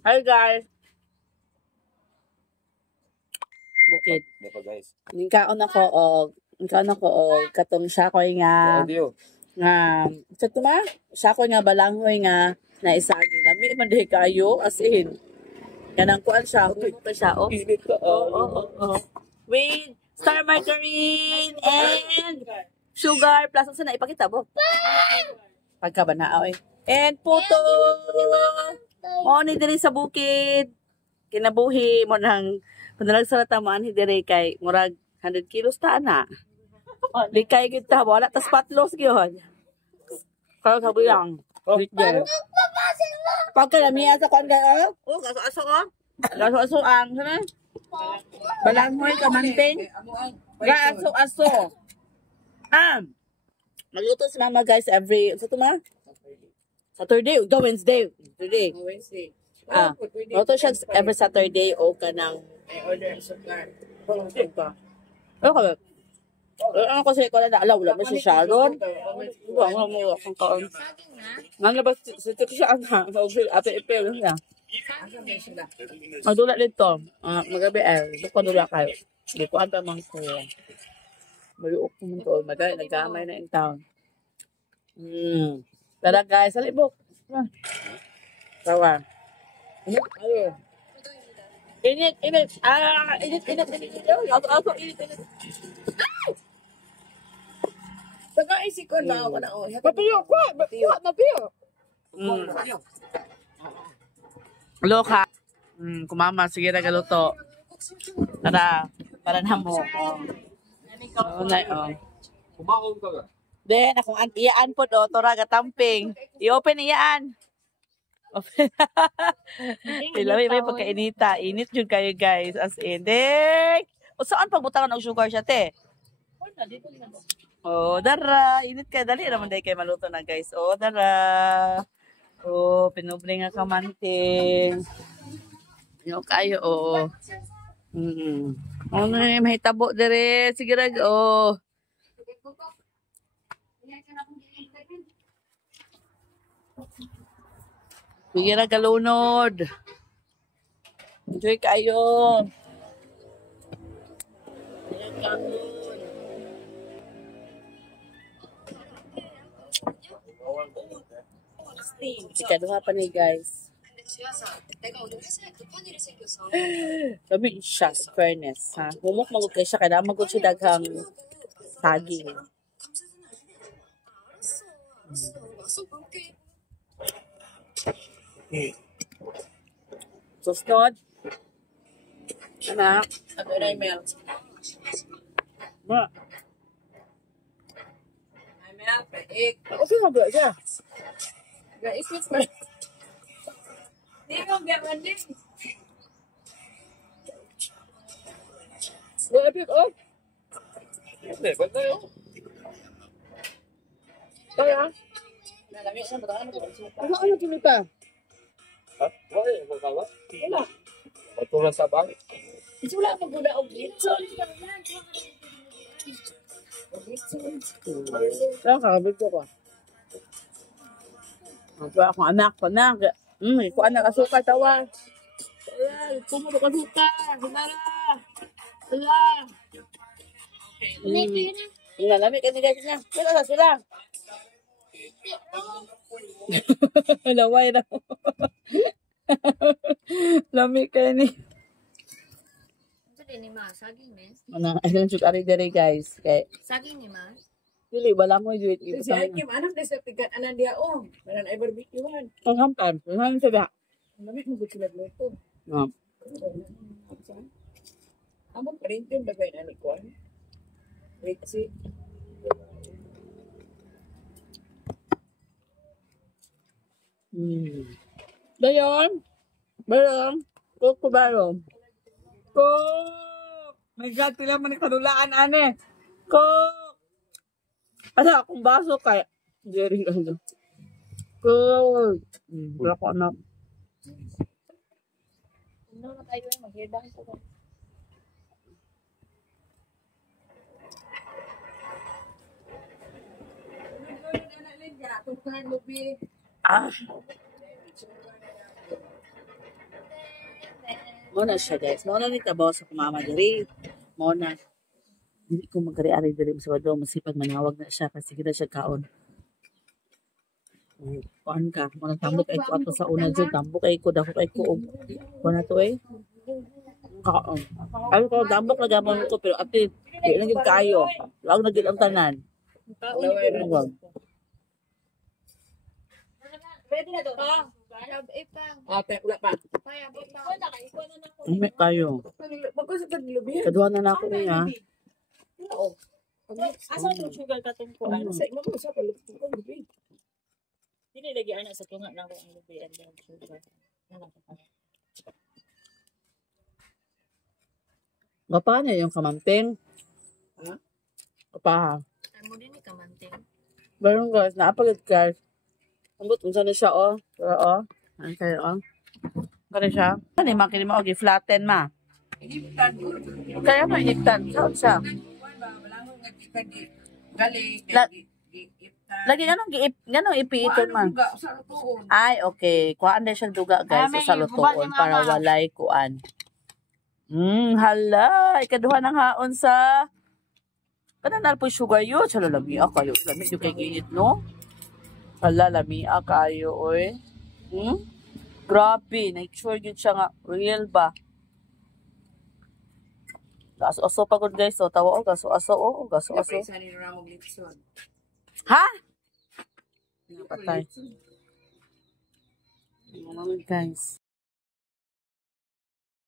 Hi guys. Bukid. guys. Ningkaon ako og katong sakoy nga sa tuma sakoy nga balanghoy nga na isagi lami man day kayo as in kanang kuan siya pa siya Init ka. with star margarine and sugar plus unsa na ipakita mo pagkabanao and puto mo ni diri sa bukid kinabuhi mo nang panalag sa tamaan diri kay murag 100 kilos ta na likay kita wala tas patlos gyud kaya sabi lang pagka lamiya sa kuan kay gaso-aso gaso-aso ang sana balanghoy kamanting gaso-aso magluto si mama guys every sa tuma Saturday ug Wednesday today luto siya every Saturday o kanang order sugar. okay ano kasi ko na alaw lang si Sharon ang mo ang kaon nga ba sa siya ana ate ipel niya Madula dito. Magabi bukod kayo. Di ko anta man ko. Maluok ko man ko. Nagamay na yung town. Tara guys, salibok. Tawa. Ayun. Init. Init. Ako, init. Pagka-isip ko na ako na Papiyo. Loka. Kumama, sige na galuto. Tara, para na mo. Kumaon ka ba? Then, akong iyaan po do, tora gatamping. I-open iyaan. Open. Ilaway may pagkainita. Init yun kayo guys. As in. Dek! O saan pagbutangan ng sugar siya, te? Oh, dara. Init ka. Dali naman dahil kayo maluto na guys. Oh, dara. Oh, pinubre nga kamanting. Yung kayo, oh. Ano yung mahitabo dire? Sige rag, oh. Sige rag, galunod. Enjoy kayo. Ikaduha pa ni guys. Kami siya, fairness. Ha? Humok magod kayo siya, kaya magod siya daghang tagi. Susnod. Anak. Sabi na email. Ma. Email, paik. Ako sinabi siya. Ga-isip mo. Di mo gawin. Wala pick up. Hindi, ba't na yun? Kaya? Nalamit na ba? Ano kini pa? Ha? Wala yung magkawa? Wala. Matulang sa bang? Wala mo guna og dito. Kaya kakabit ko ko. Ako akong anak ko na. Iko anak asuka tawa. Kumulo ka suka. Hala. Lamig ka ni guys niya. Pero sa sila. Laway na. Lamig ka ni. Ni ma, saging mes. Ayun yung ari dere guys. Kay Saging ni ma. dili wala mo duit ito. Si Hakim, anak na sa tigat anan dia o. Manan ay barbecue-an. Ang hampan. Ang sabi. Nalamit mo gud sila dito. No. Amo pa rin din bagay na ni Kwan. Rixi. Dayon. Balong. Koko balong. Kok! My God, pila man kadulaan, ane. Kok! Asa akong baso kay Jerry ano. Kok! Wala ko anak. Ano na tayo maghidang ko. Ah! Mo na siya, guys. Mo na ni tabaw sa kumama diri. Mo na. Hindi ko magkari-ari diri sa wado. Masipag manawag na siya kasi kita siya kaon. Kuan ka. Mo na tambok ay ko ato sa una dyan. Tambok ay ko. Dako ay ko. Kuan na to eh. Kaon. Ay ko, tambok na gamon ko. Pero ati, di lang yung kayo. Lang na ang tanan. Huwag. Ready na to. Ipang. Ate, wala pa. Kaya, ipang. Umik kayo. Magkasa ka nilubi. Kaduha na ako niya. Oo. Asa itong sugar katong kuan? Sa imo mo sa paluto ko lubi. Dili lagi ana sa tunga na ako ang lubi and then sugar. Gapa na yung kamanting. Ha? Gapa. Ay mo din ni kamanting. Meron guys, naapagod guys. Ambot, unsa na siya oh. Pero oh. Ano kayo oh. Kaya siya. Ano yung makinig mo? Okay, flatten ma. Initan. Kaya nga initan. Saan siya? Galing. Lagi ganong ipiiton man. Sa lutuon. Ay, okay. Kuhaan din siya duga guys sa lutoon para walay kuan. Hala. Ikaduha ng haon sa... Kananal po sugar yun. Sa lalamiya kayo. Lamig yung kay ginit, no? Hala, lamia kayo, oy. Grabe. Na-sure yun siya nga. Real ba? Gaso-aso pagod guys. So, tawa o. Gaso-aso o. Gaso-aso. Isa ni Ramog Litson. Ha? Patay. Ano guys?